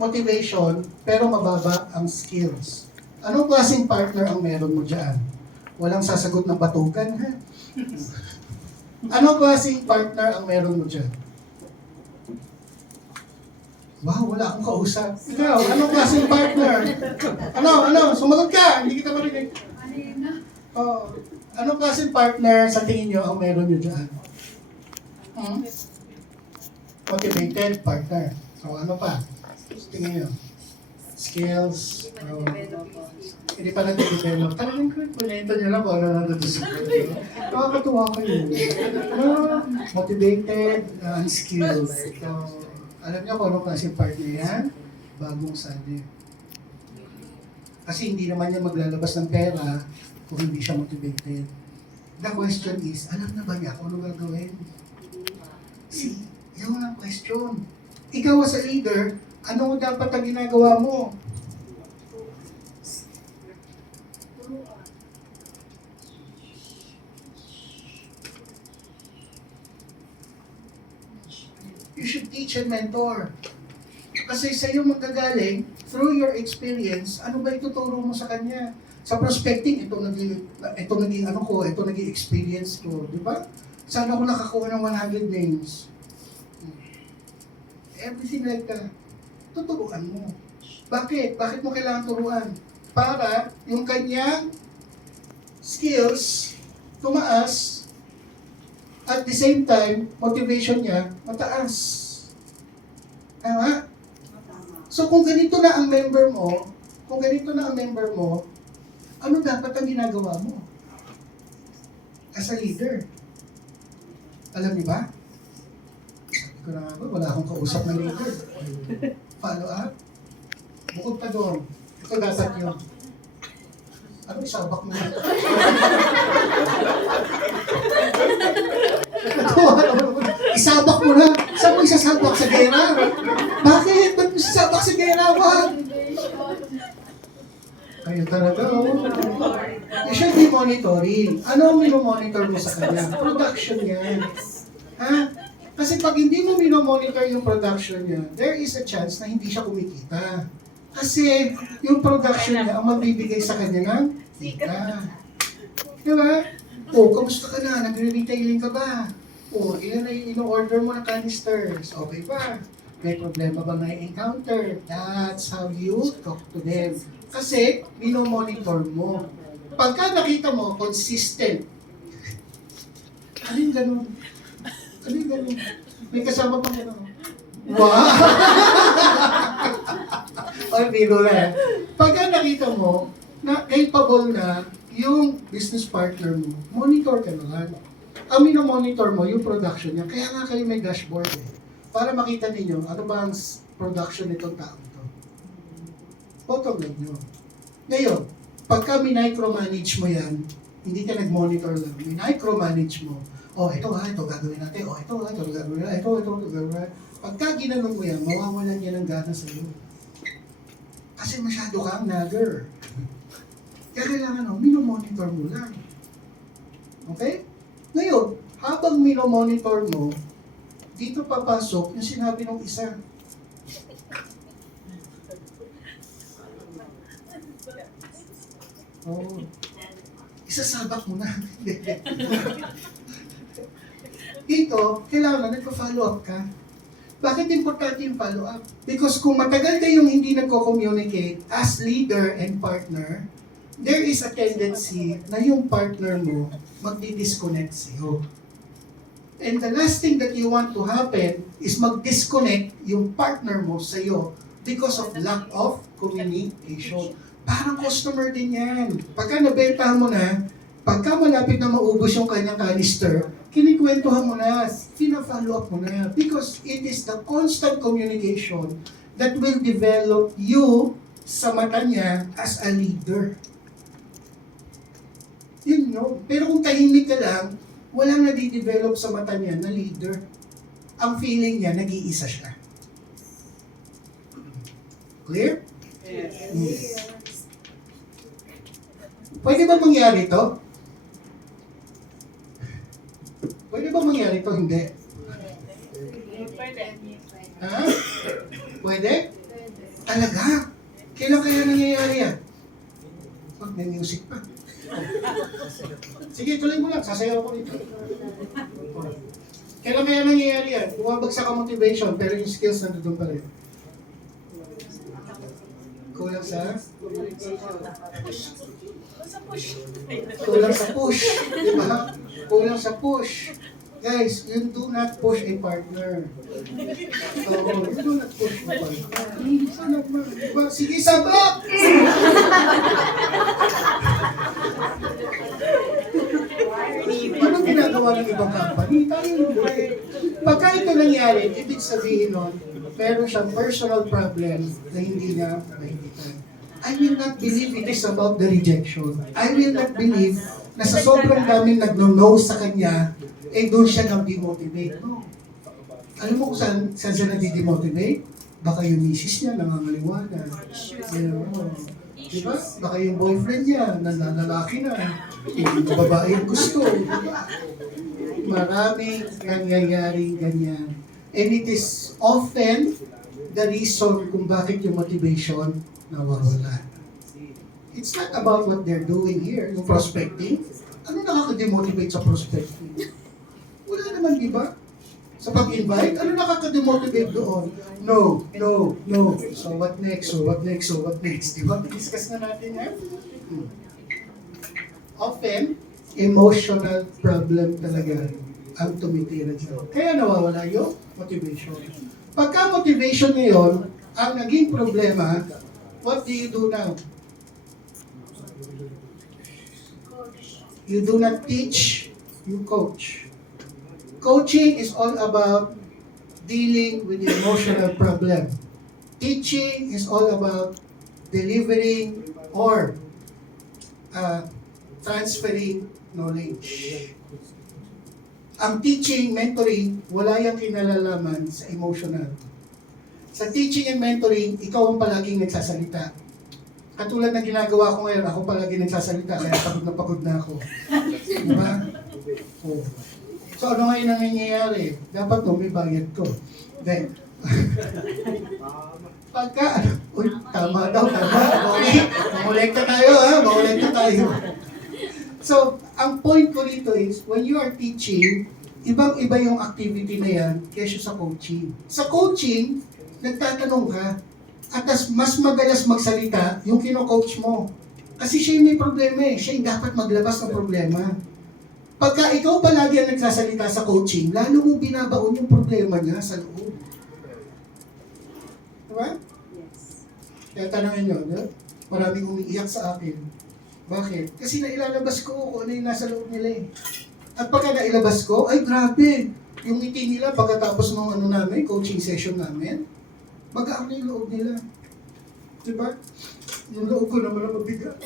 motivation, pero mababa ang skills. Anong klaseng partner ang meron mo dyan? Walang sasagot ng batukan, ha? Anong klaseng partner ang meron mo dyan? Wow, wala akong kausap. Ikaw, anong klaseng partner? Ano? Sumagot ka! Hindi kita marinig. Oh, anong klaseng partner sa tingin nyo ang meron nyo dyan? Motivated partner. So, ano pa? Tingin nyo? Skills. Hindi pa nag-develop. Talagang kunento nyo lang kung ano nandun sa video. Nakakatuwa kayo. Motivated and skills. So, alam niyo kung anong klaseng partner yan? Bagong sali. Kasi hindi naman niya maglalabas ng pera kung hindi siya motivated. The question is, alam na ba niya kung ano gagawin? See, yun ang question. Ikaw as a leader, ano dapat ang ginagawa mo? You should teach and mentor. Kasi sa iyo magagaling, through your experience, ano ba ituturo mo sa kanya? Sa prospecting, ito naging experience ko, di ba? Sana ako nakakuha ng 100 names. Everything like that. Tuturuan mo. Bakit? Bakit mo kailangan turuan? Para yung kanyang skills tumaas, at the same time, motivation niya mataas. Tama? So kung ganito na ang member mo, ano dapat ang ginagawa mo? As a leader. Alam niyo ba? Sabi ko na nga ba, wala akong kausap na leader. Follow up. Bukod pa doon, ito dapat yun. Ano, isabak mo na? Isabak mo na. Saan mo isasabak sa gera? Bakit? Ba't mo isasabak sa gera? Wag! Ayun talaga, oh. You should be monitoring. Ano ang minomonitor mo sa kanya? Production yan. Ha? Kasi pag hindi mo minomonitor yung production niya, there is a chance na hindi siya kumikita. Kasi yung production niya ang magbibigay sa kanya ng kita. Diba? O, kamusta ka na? Nagre-retailing ka ba? O, ilan na yung ino-order mo na canisters? Okay ba? May problema ba na-encounter? That's how you talk to them. Kasi, minomonitor mo. Pagka nakita mo, consistent. Ano yung ganun? May kasama pang gano'n. Wow! Ay, biro na. Pagka nakita mo na capable na yung business partner mo, monitor ka na lang. Ang minomonitor mo, yung production niya. Kaya nga kayo may dashboard eh. Para makita ninyo, ano ba ang production nitong tao ito. Bottom line nyo. Ngayon, pagka minicromanage mo yan, hindi ka nag-monitor lang, minicromanage mo, ito gagawin natin, ito gagawin natin, ito gagawin natin. Pagka ginanong mo yan, mawawalan yan ng gana sa iyo. Kasi masyado kang nagger. Kaya kailangan, minomonitor mo lang. Okay? Ngayon, habang minomonitor mo, dito papasok yung sinabi ng isa. Isasabak mo na. Dito, kailangan nagpa-follow up ka. Bakit importante yung follow-up? Because kung matagal kayong hindi nagko-communicate as leader and partner, there is a tendency na yung partner mo magdi-disconnect sa'yo. And the last thing that you want to happen is mag-disconnect yung partner mo sa'yo because of lack of communication. Parang customer din yan. Pagka nabentahan mo na, pagka malapit na maubos yung kanyang canister, kinikwentuhan mo na, pina-follow up mo na. Because it is the constant communication that will develop you sa mata niya as a leader. Yun, no? Pero kung tahimik ka lang, walang nadidevelop sa mata niya na leader. Ang feeling niya, nag-iisa siya. Clear? Yes. Pwede ba mangyari to? Pwede ba mangyari to? Hindi. Pwede. Ha? Pwede? Talaga? Kailan kaya nangyayari yan? Pag may music pa. Sige, tuloy mo lang. Sasayaw ko dito. Kailan kaya nangyayari yan? Bumabagsak ang motivation, pero yung skills nandun pa rin. Kulang sa? Kulang sa push. Di ba? Kulang sa push. Guys, you do not push a partner. Oo, you do not push a partner. Hindi pa naman. Diba? Sige, sabak! Anong ginagawa ng ibang company? Tayo hindi. Pagka ito nangyari, ibig sabihin nun, meron siyang personal problem na hindi niya nahigitan. I will not believe it is about the rejection. I will not believe na sa sobrang daming nagno-no sa kanya, eh doon siya nang-demotivate. No. Alam mo kung saan siya nang-demotivate? Baka yung misis niya nangangaliwanan. You know, diba? Baka yung boyfriend niya, nanlalaki na. Yung babae yung gusto. Diba? Maraming nangyayari ganyan. And it is often the reason kung bakit yung motivation nawawala. It's not about what they're doing here, yung prospecting. Ano nakaka-demotivate sa prospecting? Wala naman, di ba? Sa pag-invite, ano nakaka-demotivate doon? No, no, no. So what next? So what next? So what next? Di ba? Discuss na natin yan. Often, emotional problem talaga ang tumitira dyan. Kaya nawawala yung motivation. Pagka motivation ngayon, ang naging problema, what do you do now? You do not teach, you coach. Coaching is all about dealing with the emotional problem. Teaching is all about delivering or transferring knowledge. Ang teaching, mentoring, wala yung kinalalaman sa emotional. Sa teaching and mentoring, ikaw ang palaging nagsasalita. Katulad ng ginagawa ko ngayon, ako palaging nagsasalita, kaya pagod na ako. Diba? Oh. So ano ngayon ang nangyayari? Dapat no, may bayad ko. Then, pagka, uy, tama daw, tama. Okay, mamulekta tayo ha, mamulekta tayo. So, ang point ko dito is, when you are teaching, ibang-iba yung activity na yan kaysa sa coaching. Sa coaching, nagtatanong ka, at mas madalas magsalita yung kino-coach mo. Kasi siya yung may problema eh, siya yung dapat maglabas ng problema. Pagka ikaw palagi ang nagsasalita sa coaching, lalo mo binabaon yung problema niya sa loob. Diba? Yes. Kaya tanongin nyo, no? Maraming umiiyak sa akin. Bakit? Kasi nailalabas ko kung ano yung nasa loob nila eh. At pagka nailabas ko, ay grabe! Yung ngiti nila pagkatapos ng ano namin, coaching session namin, magaan na yung loob nila. Diba? Yung loob ko naman ang mabigat.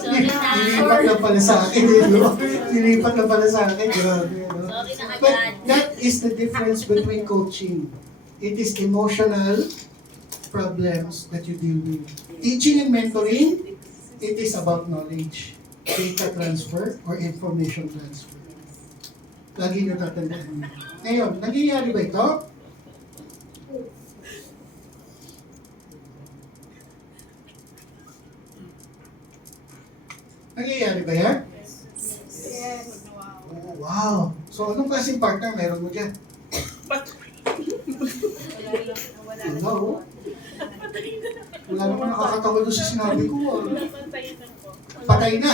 Nilipat na pala sa akin. Nilipat na pala sa akin. Grabe. No? But that is the difference between coaching. It is emotional problems that you deal with. Teaching and mentoring, it is about knowledge, data transfer, or information transfer. Lagi nyo tatandaan. Ngayon, nangyayari ba ito? Nangyayari ba yan? Yes. Oh, wow! So, anong klaseng partner meron mo dyan? Wala, oh. Wala naman nakakatawa doon sa sinabi ko. Ah. Patay na.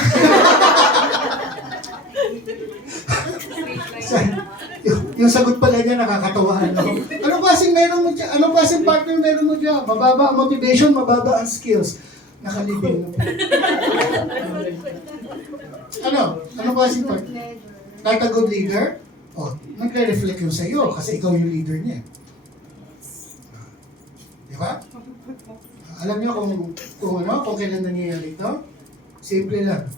Yung sagot pala niya nakakatawa. Ano? Anong klaseng meron mo dyan? Anong klaseng partner meron mo dyan? Mababa ang motivation, mababa ang skills. Nakalibing. Ano? Anong klaseng partner? Not a good leader? Oh, nagre-reflect yun sa iyo kasi ikaw yung leader niya. Di ba? Alam niyo kung kailan nangyayari ito? Simple lang.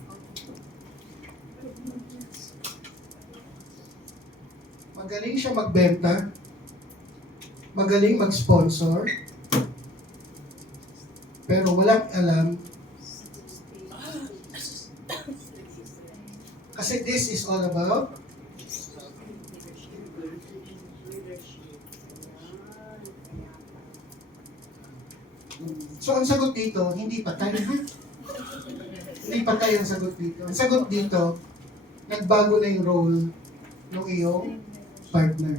Magaling siya magbenta, magaling mag-sponsor, pero walang alam. Kasi this is all about So ang sagot dito, hindi patay. Hindi patay ang sagot dito. Ang sagot dito, nagbago na yung role ng iyong partner.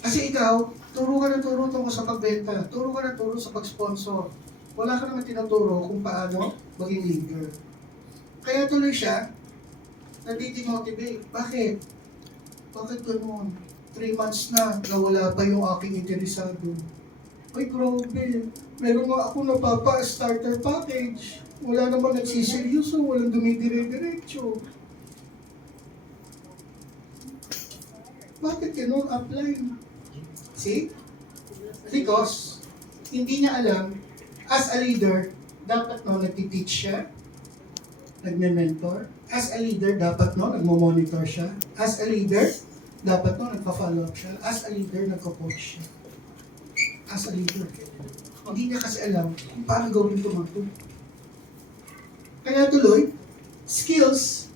Kasi ikaw, turo ka na turo tungkol sa pagbenta. Turo ka na turo sa pag-sponsor. Wala ka naman tinuturo kung paano maging leader. Kaya tuloy siya, nagtitimotivate. Bakit? Bakit ganun? 3 months na, nawala pa yung aking interesado. Ay, grabe. Meron nga ako napapa-starter package. Wala naman nagsiseryoso, walang dumidire-diretso. Bakit ganun? Apply. See? Because, hindi niya alam, as a leader, dapat no, nagtiteach siya, nagme-mentor. As a leader, dapat no, nagmo-monitor siya. As a leader, dapat no, nagpa-follow up siya. As a leader, nagko-coach siya. As a leader. Hindi niya kasi alam kung paano gawin ito mga. Kaya tuloy, skills,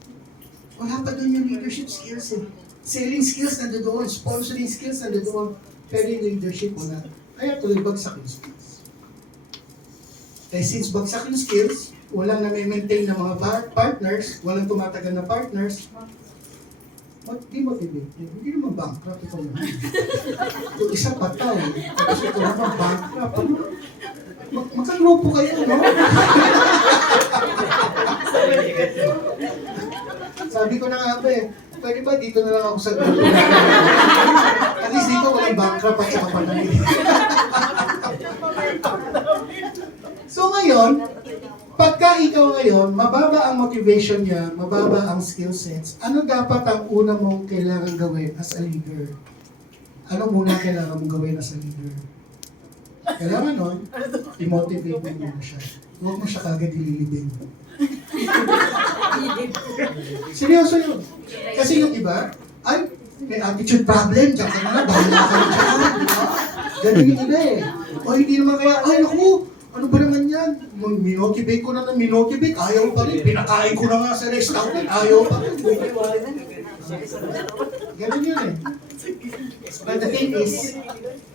wala pa doon yung leadership skills eh. Selling skills na doon, sponsoring skills na doon, pero yung leadership wala. Kaya tuloy bagsak yung skills. Kaya since bagsak yung skills, walang na-maintain ng mga partners, walang tumatagal na partners, di-motivate. Hindi naman bankrupt ito naman. Kung isa patay, tapos ito naman bankrupt. Magkagrupo kayo, no? Sabi ko na nga ba eh, pwede ba dito na lang ako sa grupo? At least dito walang bankrupt at saka patay. So ngayon, pagka ikaw ngayon, mababa ang motivation niya, mababa ang skill sets, ano dapat ang una mong kailangan gawin as a leader? Ano muna kailangan mong gawin as a leader? Kailangan nun, i-motivate mo muna siya. Huwag mo siya kagad ililibing. Seryoso yun. Kasi yung iba, ay, may attitude problem, diyan ka na, bahala ka na dyan. Ganun yung iba eh. O hindi naman kaya, ay naku, ano ba naman yan? Minotivate ko na ng minotivate, ayaw pa rin. Pinakain ko na nga sa restaurant, ayaw pa rin. Ganun yun eh. But the thing is,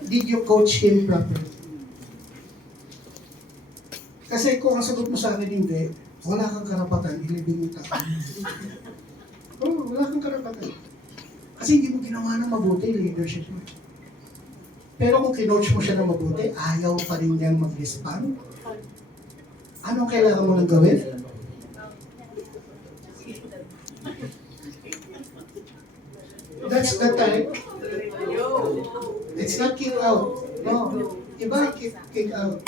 did you coach him properly? Kasi kung ang sagot mo sa akin hindi, wala kang karapatan, ilibing yung tao. Oo, wala kang karapatan. Kasi hindi mo ginawa ng mabuti yung leadership mo. Pero kung kinoach mo siya ng mabuti, ayaw pa rin niyang mag-respond. Anong kailangan mo nang gawin? That's the time. It's not kick out. No. Iba kick out.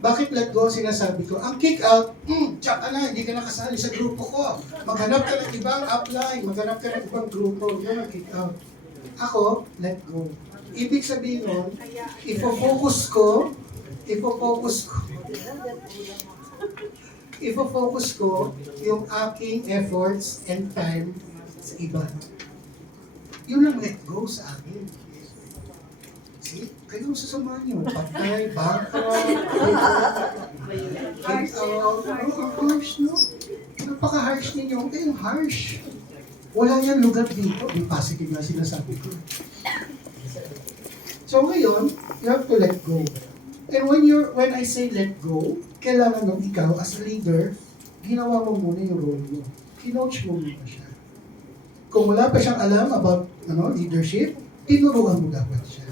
Bakit let go ang sinasabi ko? Ang kick out, tsaka na, hindi ka nakasali sa grupo ko. Maghanap ka ng ibang upline, maghanap ka ng ibang grupo. Yun ang kick out. Ako, let go. Ibig sabihin nun, ifo-focus ko yung aking efforts and time sa iba. Yun ang let go sa akin. See? Kayo sasamahan nyo. Patay, bankrupt, get out. Ang harsh, no? Napaka-harsh ninyo. Kayong harsh. Wala yan lugar dito. May positive na sinasabi ko. So ngayon, you have to let go. And when I say let go, kailangan nung ikaw as a leader, ginawa mo muna yung role mo. Kinoach mo muna siya. Kung wala pa siyang alam about leadership, tinuruan mo dapat siya.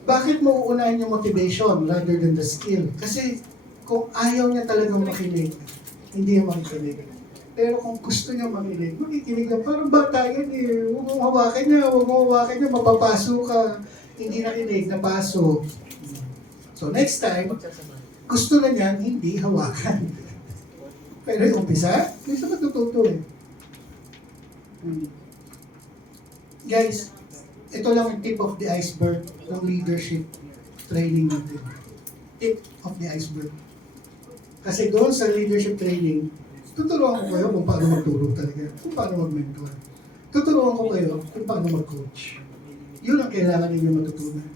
Bakit mo uunahin yung motivation rather than the skill? Kasi kung ayaw niya talagang makinig, hindi niya makikinig. Pero kung gusto niya makinig, makikinig na. Parang bata yan eh. Huwag mong hawakan niya, mapapaso ka. Hindi nakinig, napaso. So next time, gusto na niyan, hindi hawakan. Pero yung umpisa, hindi siya matututo eh. Guys, ito lang yung tip of the iceberg ng leadership training natin. Tip of the iceberg. Kasi doon sa leadership training, tuturuan ko kayo kung paano magturo talaga, kung paano mag-mentor. Tuturuan ko kayo kung paano mag-coach. Yun ang kailangan ninyo matutunan.